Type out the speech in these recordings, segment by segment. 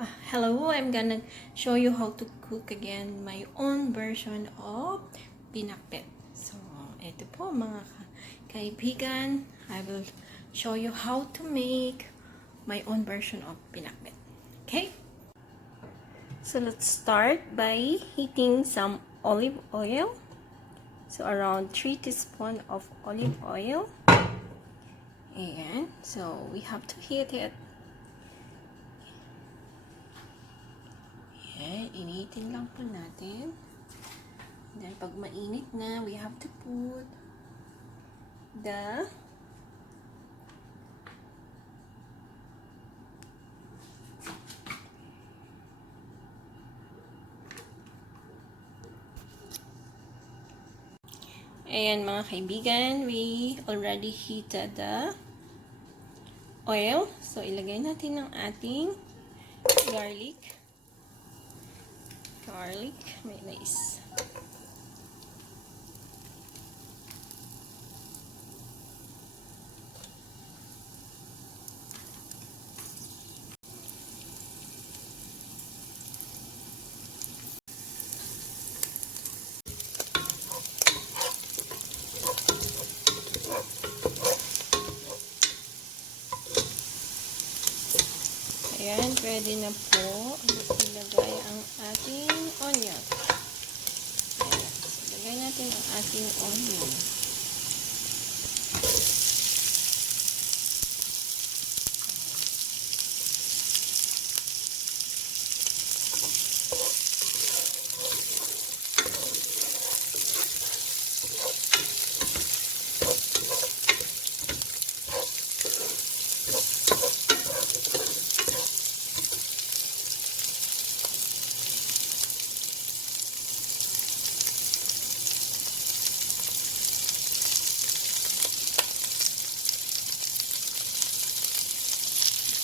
Hello, I'm gonna show you how to cook again my own version of pinakbet. So, ito po mga kaibigan, I will show you how to make my own version of pinakbet. Okay? So, let's start by heating some olive oil. So, around 3 teaspoons of olive oil. And so, we have to heat it. Ayan, initin lang po natin. Then, pag mainit na, we have to put the Ayan mga kaibigan, we already heated the oil. So, ilagay natin ang ating garlic. Mayonnaise. Ayan, pwede na po ilagay ang ating onion. Ayan, ilagay natin ang ating onion.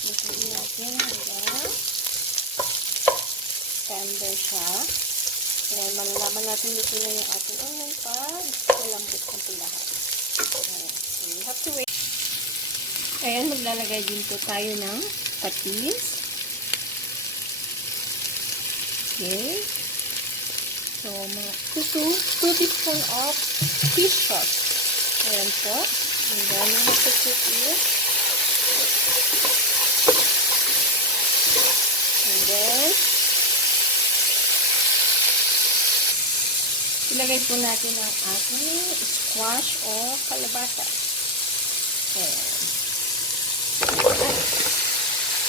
Lutuin natin hanggang tender siya. Ayan, malalaman natin dito na yung ating onion pag malambot na po lahat. Ayan, so we have to wait. Ayan, maglalagay din po tayo ng patis. Okay. So, mga 2 teaspoon of fish sauce. Ayan po. And then, we have to cook it. And then, ilagay po natin ang ating squash o kalabasa. Ayan.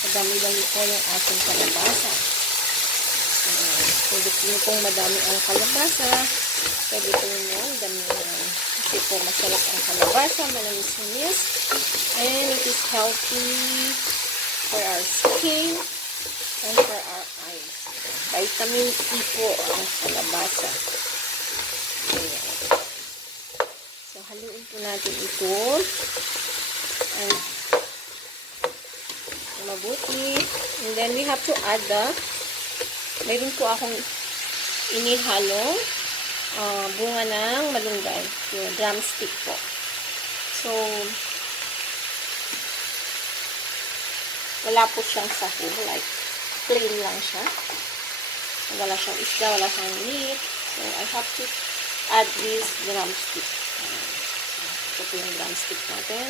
Madami-dami po yung ating kalabasa. Pwede po kung madami ang kalabasa, pwede po yung damihan. Kasi po masarap ang kalabasa, manamis-namis. And it is healthy for our skin and for our eyes. Vitamin E po ang kalabasa. Ayan. So, haluin po natin ito. And mabuti. And then, we have to add mayroon po akong inihalong bunga ng malunggay. Yung drumstick po. So, wala po siyang sahog. Like, plain lang siya. Wala siyang isda, wala siyang meat. So, I have to add this drumstick. Ito po yung drumstick natin.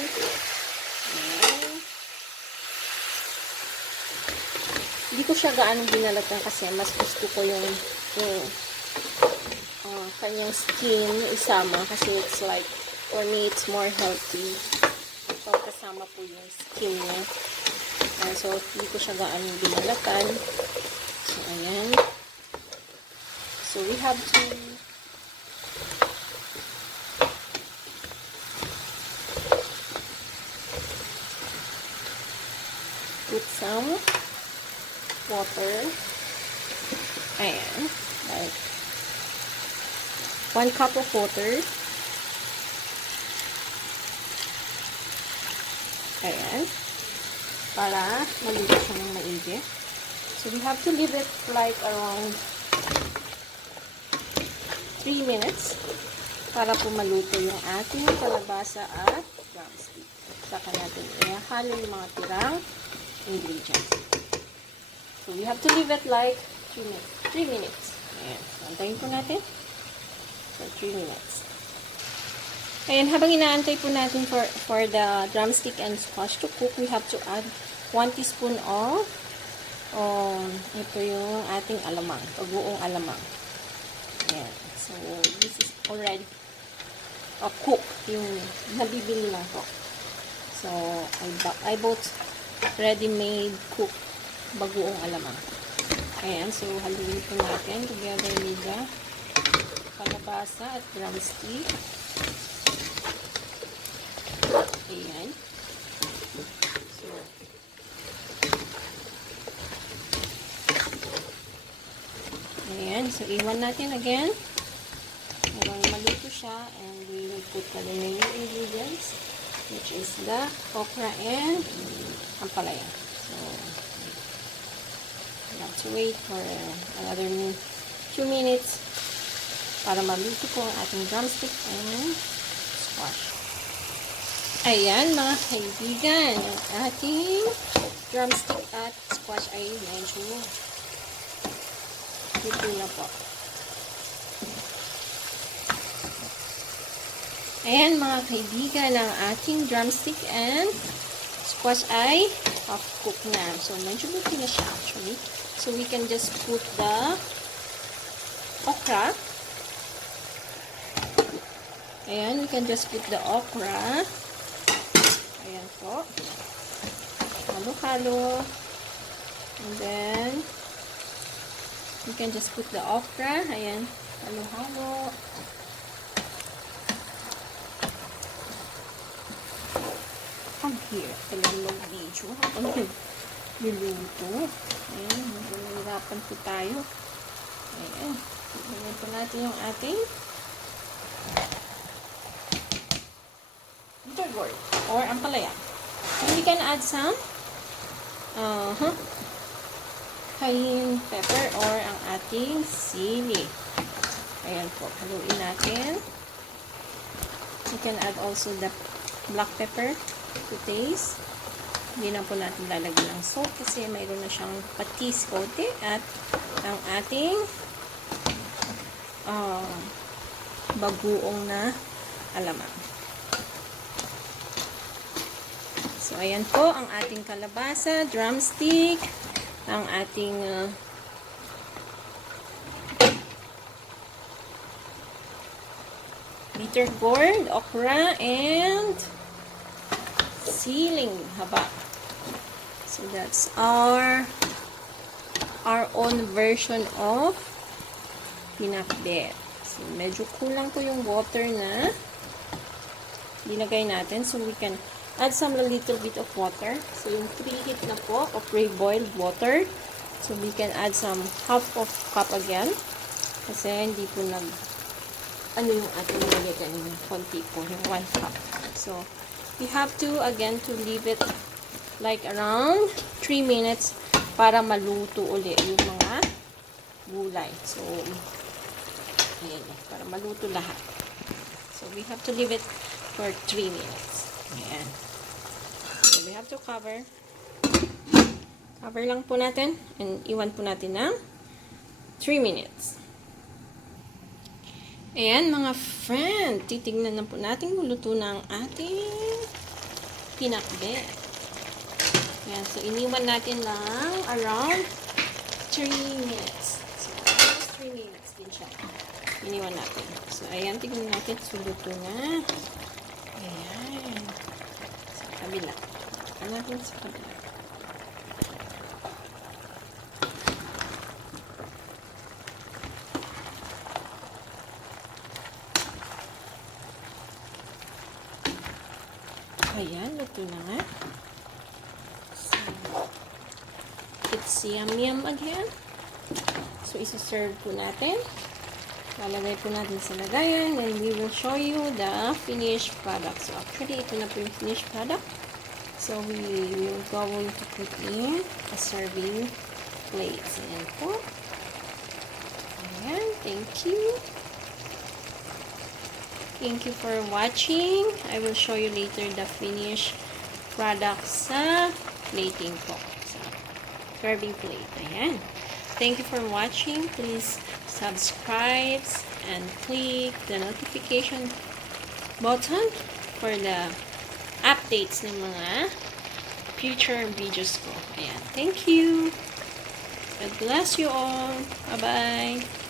Ayan. Hindi ko siya gaano binalatan kasi mas gusto ko yung kanyang skin isama kasi it's like, for me, it's more healthy. So, kasama po yung skin niya. So, hindi ko siya gaano binalatan. So, ayan. So, we have to put some water. Ayan. Like 1 cup of water. Ayan. Para maluto siya ng maigi. So, we have to leave it like around 3 minutes para po maluto yung ating kalabasa at drumstick. Saka natin ihalo yung mga tirang ingredients. So, we have to leave it like 3 minutes. Ayan. So, antayin po natin for 3 minutes. Ayan, habang inaantay po natin for the drumstick and squash to cook, we have to add 1 teaspoon of ito yung ating alamang, pag-buong alamang. Ayan. So, this is already cook, yung nabibili lang po. So, I bought ready-made cook bagoong alamang. Ayan, so haluin po natin together with the kalabasa at drumstick. Ayan. So, ayan, so iwan natin again. Hanggang maluto siya, and we will put the remaining ingredients, which is the okra and ampalaya. So, we have to wait for another 2 minutes para maluto po ang ating drumstick and squash. Ayan mga kaibigan, yung ating drumstick at squash ay medyo luto na po. Ayan mga kaibigan, ang ating drumstick and squash ay half-cook na. So, medyo luto na siya actually. So, we can just put the okra. Ayan, we can just put the okra. Ayan po. Halo-halo. And then, we can just put the okra. Ayan, halo-halo. Ang hirap talagang mag-video habang niluto. Ayan, nahirapan po tayo. Ayan, tignan po natin yung ating gourd or ampalaya. And we can add some cayenne pepper or ang ating sili. Ayan po, haluin natin. We can add also the black pepper to taste. Hindi na po natin lalagyan ng salt kasi mayroon na siyang patis konti at ang ating bagoong na alamang. So, ayan po ang ating kalabasa, drumstick, ang ating bitter gourd, okra, and siling haba. So, that's our own version of pinakbet. So, medyo kulang po yung water na dinagay natin. So, we can add some little bit of water. So, yung preheat na po o pre-boiled water. So, we can add some half of cup again. Kasi hindi po yung ating nilagay kanina. Konti po, yung 1 cup. So, we have to, again, to leave it like around 3 minutes para maluto uli yung mga gulay. So, ayan, para maluto lahat. So, we have to leave it for 3 minutes. Ayan. So, we have to cover. Cover lang po natin and iwan po natin ng 3 minutes. Ayan, mga friend. Titignan na po natin kung luto na ang ating pinakbet. Ayan, so iniwan natin lang around 3 minutes. So, almost 3 minutes din siya. Iniwan natin. So, ayan, tignan natin. So, luto na. Ayan. Sa kabila. Tignan natin sa kabila. Ayan, luto na nga. So, it's yum again. So, isa-serve po natin. Lalagay po natin sa lagayan and we will show you the finished product. So, actually, ito na po yung finished product. So, we will going to put in a serving plates. Ayan po. Ayan, thank you. Thank you for watching. I will show you later the finished product sa plating po. So, carving plate. Ayan. Thank you for watching. Please subscribe and click the notification button for the updates ng mga future videos ko. Ayan. Thank you. God bless you all. Bye-bye.